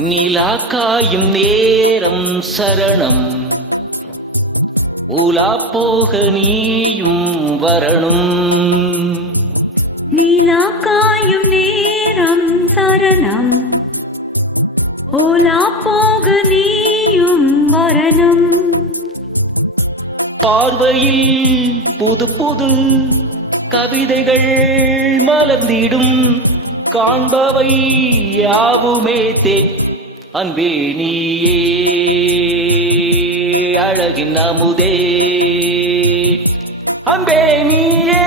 நிலா காயும் நேரம் சரணம். உலா போக நீயும் வரணும். நிலா காயும் நேரம் சரணம். ஓலா போக நீயும் வரணும். பார்வையில் புது புது கவிதைகள் மலர்ந்திடும். காண்பவை யாவுமே தே அன்பே நீயே அழகின் அமுதே. அன்பே நீயே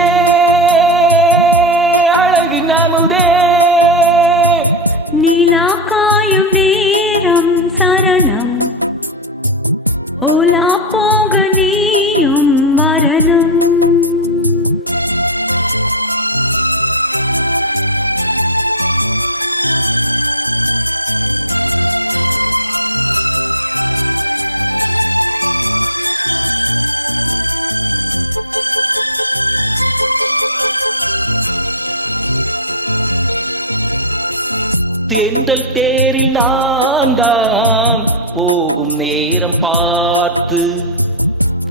அழகின் அமுதே. நிலா காயும் நேரம் சரணம். ஓலா போ தென்றல் தேரில் நான் தான் போகும் நேரம் பார்த்து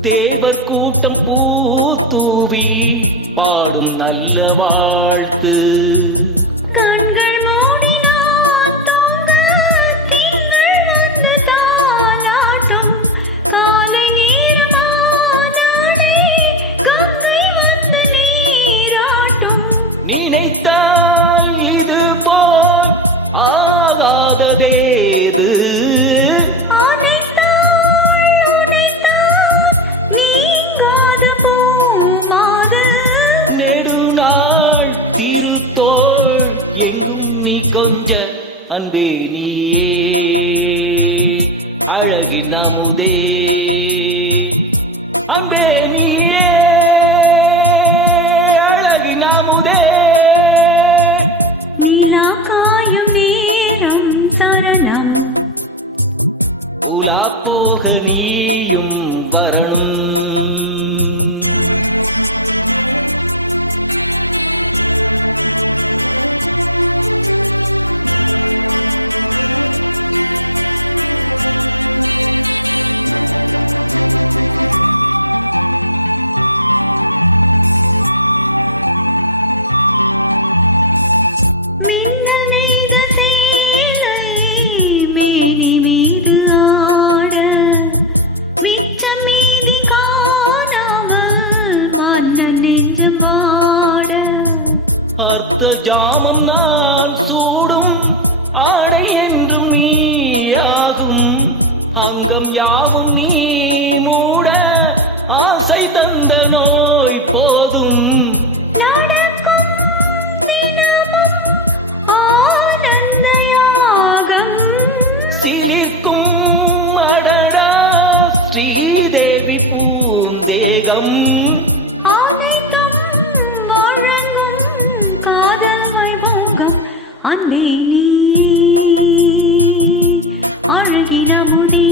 தேவர் கூட்டம் பூத்தூவி பாடும் நல்ல வாழ்த்து. கண்கள் பூமாது நெடுநாள் திருத்தோள் எங்கும் நீ கொஞ்ச அன்பே நீயே. அழகின் அமுதே. அன்பே நீயே. போக நீயும் வரணும். ஜாமம் நான் சூடும் ஆடை என்றும் நீயாகும். அங்கம் யாவும் நீ மூட ஆசை தந்த நோய் போதும். சிலிர்க்கும் அடடா ஸ்ரீதேவி பூந்தேகம். அன்பே நீ. அழகின முதி.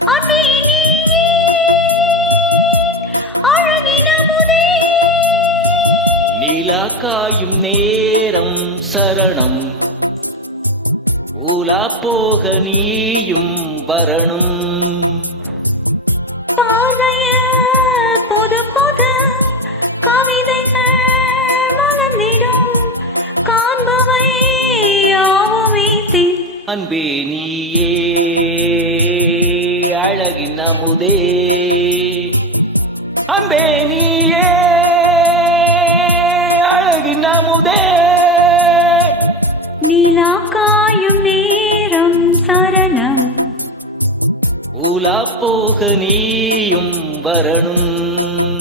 அன்பே நீ. அழகின முதி. நிலா காயும் நேரம் சரணம். உலா போக நீயும் வரணும். பார்வைய அன்பே நீயே அழகின் அமுதே. அன்பே நீயே அழகின் அமுதே. நிலா காயும் நேரம் சரணம். உலா போக நீயும் வரணும்.